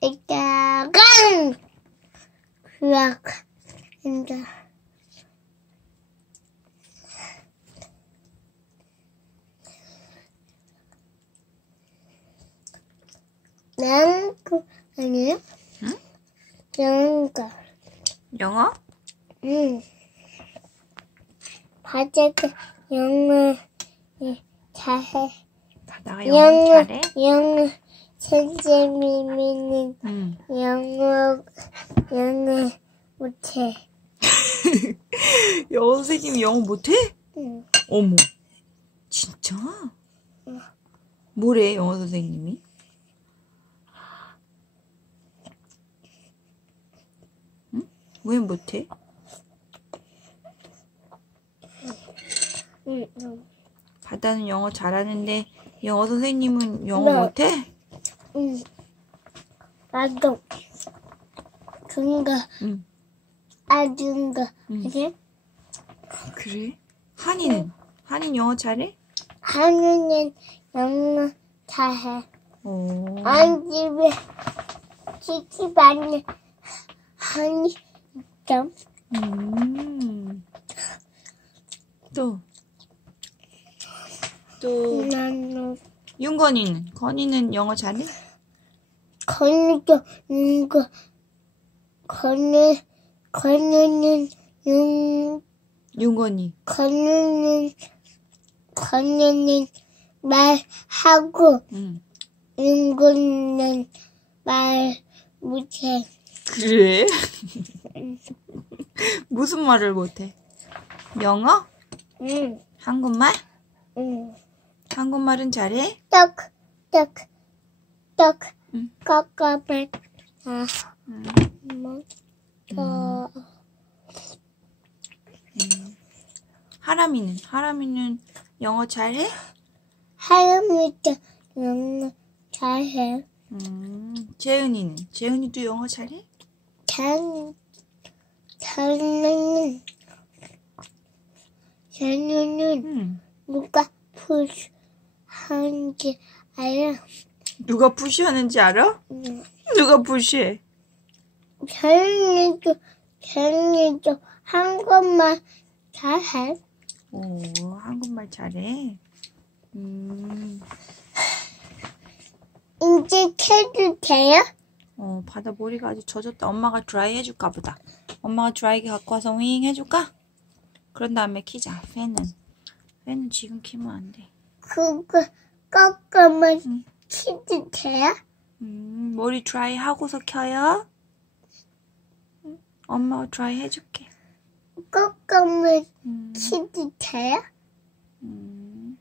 이제 강 그약 이제 난그 아니에요? 응? 영가 영어? 응 바제트 영어 예, 잘해 바다가 영어 영어 잘해? 영어 선생님이는 응. 영어 영어 못해 영어 선생님이 영어 못해? 응. 어머. 진짜? 뭐래, 영어 선생님이? 응? 왜 못해? 응, 응. 바다는 영어 잘하는데 영어 선생님은 영어 네. 못해? 응. 나도 준거 응. 아준거 응. 그래? 그래? 한이는? 한이는 영어 잘해? 한우는 영어 잘해 어. 안 집에 지키 받는 한이 좀 음. 또. 또, 나는 윤건이는? 건이는 영어 잘해? 건우도 이거 건우 건우는 용 윤건이. 건우는 건우는 말하고 응. 윤구는 말 못해. 그래? 무슨 말을 못해? 영어? 응, 한국말? 응. 한국말은 잘해? 떡, 떡, 떡, 응. 깎아만, 아, 응. 뭐, 어, 하람이는? 하람이는 영어 잘해? 할머니도 영어 잘해. 음. 재은이는? 재은이도 영어 잘해? 잘, 잘는, 잘는 응. 누가 푸시 하는지 알아? 누가 푸시하는지 알아? 응. 누가 푸시해? 잘는도, 잘는도 한국말 잘해. 오, 한국말 잘해. 음. 이제 캐도 돼요? 어, 바다 머리가 아주 젖었다. 엄마가 드라이 해줄까 보다. 엄마가 드라이기 갖고 와서 윙 해줄까? 그런 다음에 키자. 팬은. 팬은 지금 키면 안 돼. 그거 꺾으면 응. 키도 돼요? 음, 머리 드라이 하고서 켜요. 응, 엄마가 드라이 해줄게. 꺾으면 음, 키도 돼요? 음,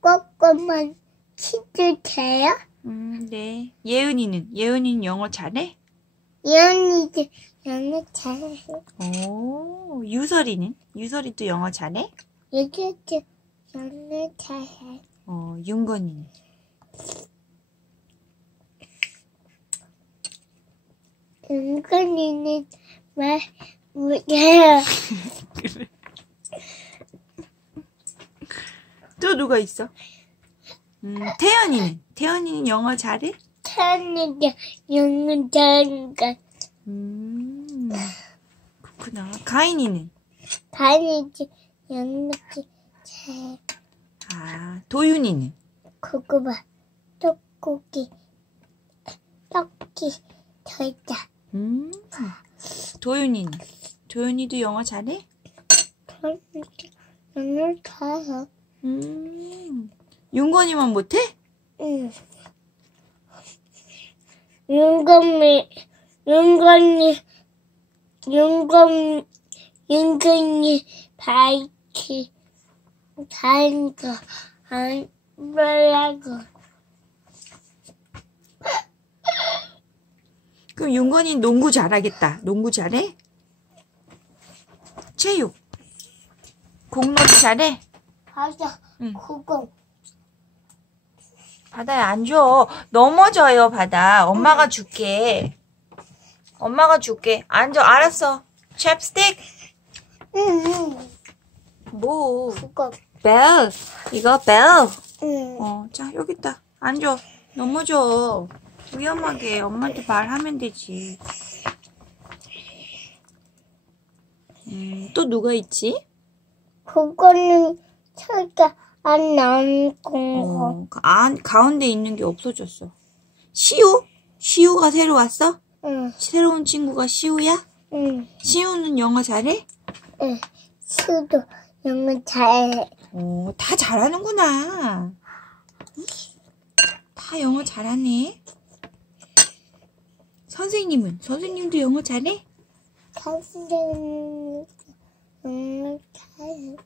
꺾으면 키도 돼요? 음, 네. 예은이는? 예은이는 영어 잘해? 연이도 영어 잘해. 오, 유설이는? 유설이도 영어 잘해? 얘기도 영어 잘해. 어, 윤건이는? 은근이는 말 못해요. 그래. 또 누가 있어? 음, 태연이는? 태연이는 영어 잘해? 태연이도 영어 잘하니까 음, 그렇구나. 가인이는? 다니지 영어 잘해. 아, 도윤이는? 그거 봐. 떡고기. 떡기 더 있다. 음, 도윤이는? 도윤이도 영어 잘해? 영어 잘해. 음, 윤건이만 못해? 응. 윤건이, 윤건이, 윤건, 윤건이 바이키, 다른 거, 안, 뭐라고. 그럼 윤건이 농구 잘하겠다. 농구 잘해? 체육. 공놀이 잘해? 맞아, 응. 그거. 바다에 안 줘. 넘어져요, 바다. 엄마가 줄게. 엄마가 줄게. 앉아, 알았어. 챕스틱? 응, 뭐. 그거. 벨. 이거 벨. 응. 어, 자, 여기 있다. 앉아. 넘어져. 위험하게 엄마한테 말하면 되지. 음, 또 누가 있지? 그거는 철가 안 남고. 어, 가- 안, 가운데 있는 게 없어졌어. 시우? 시우가 새로 왔어? 응. 새로운 친구가 시우야? 응. 시우는 영어 잘해? 응. 수도 영어 잘해. 어, 다 잘하는구나. 응? 다 영어 잘하네. 선생님은? 선생님도 영어 잘해? 선생님 영어 잘해.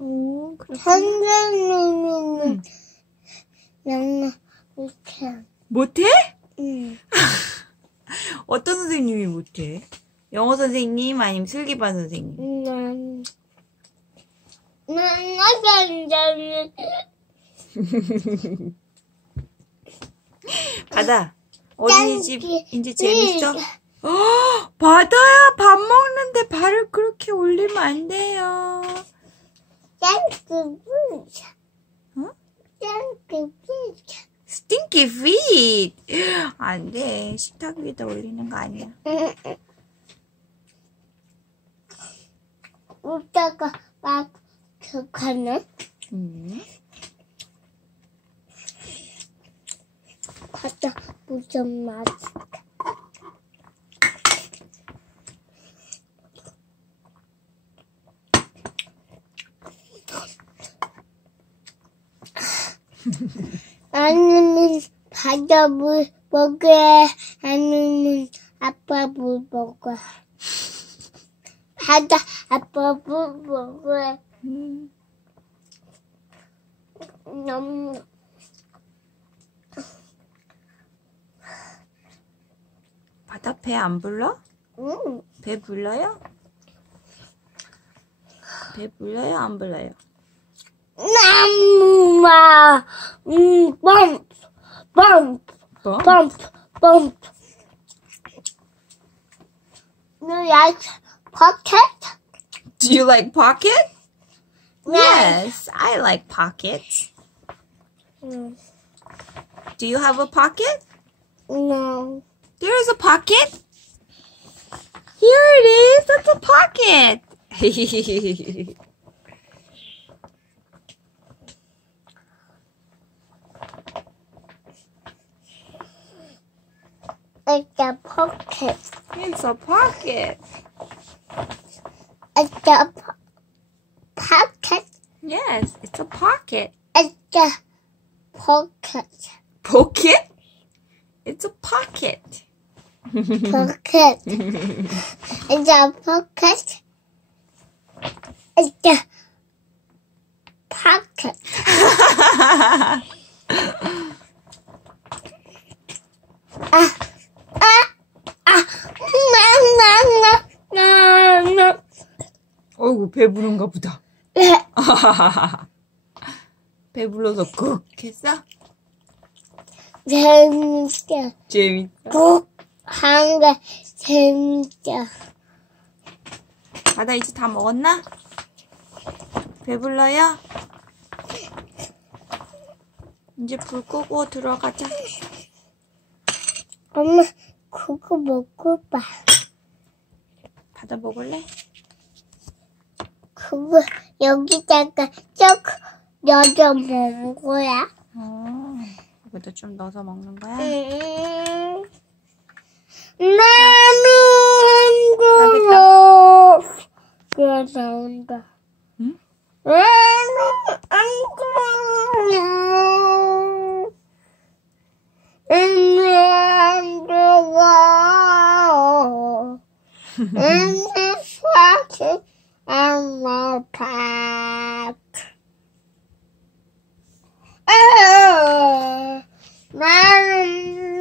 오, 그래. 선생님은 영어 못해. 못해? 응. 어떤 선생님이 못해? 영어 선생님 아니면 슬기반 선생님? 난, 난 나간다는 바다. 어린이집. 이제 재밌어? 어, 바다야 밥 먹는데 발을 그렇게 올리면 안 돼요. 짱그 부자. 어? 짱그 부자. 스팅키 feet. 안 돼. 식탁 위에다 올리는 거 아니야. 웃다가 막 그거는 음. 바다 무슨 맛일까? 아니면 바다 물 먹어야 아니면 아빠 물 먹어. 바다 아빠 물 먹어. 음. 너무 바다 배 안 불러? 음. 배 불러요? 배 불러요? 안 불러요? Mama, mm, bump, bump, bump, bump. bump. Do you like pocket? Do you like pocket? Yes, yes I like pockets. Mm. Do you have a pocket? No. There is a pocket. Here it is. That's a pocket. It's a pocket. It's a pocket. It's a pocket. Yes, it's a pocket. It's a pocket. Pocket? It's a pocket. pocket. it's a pocket. It's a pocket. ah. 어이구, 배부른가 보다. 네. 배불러서 쿡 했어? 재밌다. 재밌다. 꼭, 한가 재밌다. 바다 이제 다 먹었나? 배불러요? 이제 불 끄고 들어가자. 엄마, 그거 먹고 봐. 바다 먹을래? 그거 여기다가 쭉 넣어 먹는 거야. 어, 여기다 좀 넣어서 먹는 거야? 음, 나는 안 그러. 그래 나온다. 응? 나는 안 그러. 안 is walking in the park. Oh, my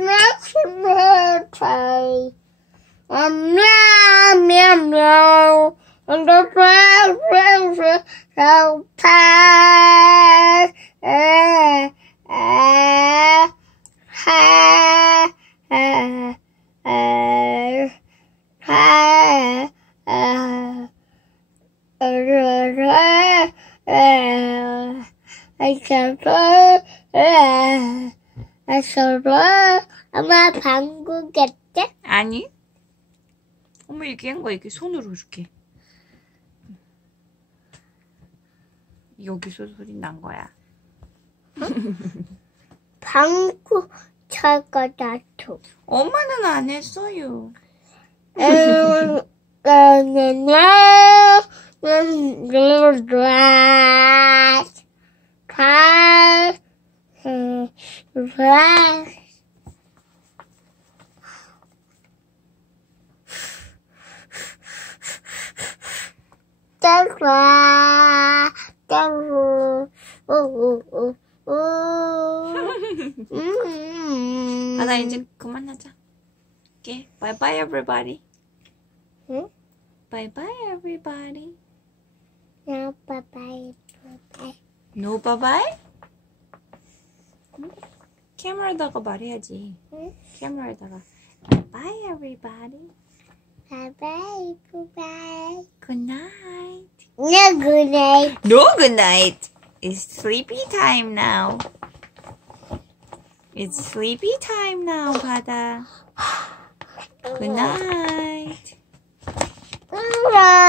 엄마 방구겠지? 아니. 엄마 이렇게 한 거야. 이렇게 손으로 이렇게. 여기서 소리 난 거야. 방구 철거 다투. 엄마는 안 했어요. 음, 나나나, 나나나, 잘, 음, 잘. 따라, 따라, 우우우우. 음. 아, 나 이제 그만하자. 오케이. Bye bye everybody. 응? Bye bye everybody. 야, 빠빠이, 빠빠이. No bye bye? 카메라다가 말해야지. 응? 카메라다가 Bye bye everybody. 빠빠이, 빠빠이. Good night. 네, 그래. No good night. It's sleepy time now. It's sleepy time now, 바다. Good night. 라라.